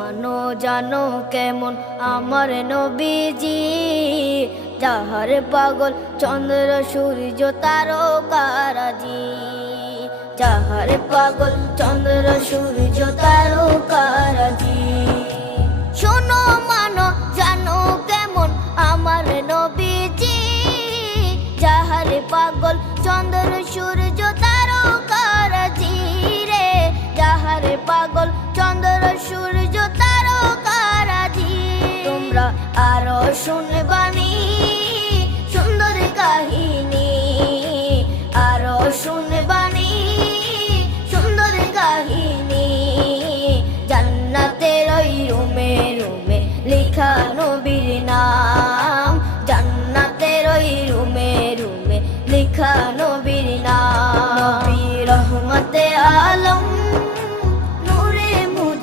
মানো জানো কেমন আমার নবীজি, যাহার পাগল চন্দ্র সূর্য তারকারাজি, যাহার পাগল চন্দ্র সূর্য তারকারাজি। শোনো মানো জানো কেমন আমার নবীজি, যাহার পাগল চন্দ্র সূর্য তারকারাজি রে, যাহার পাগল চন্দ্র সূর্য তারকারাজি। তোমরা আরো শুনবানি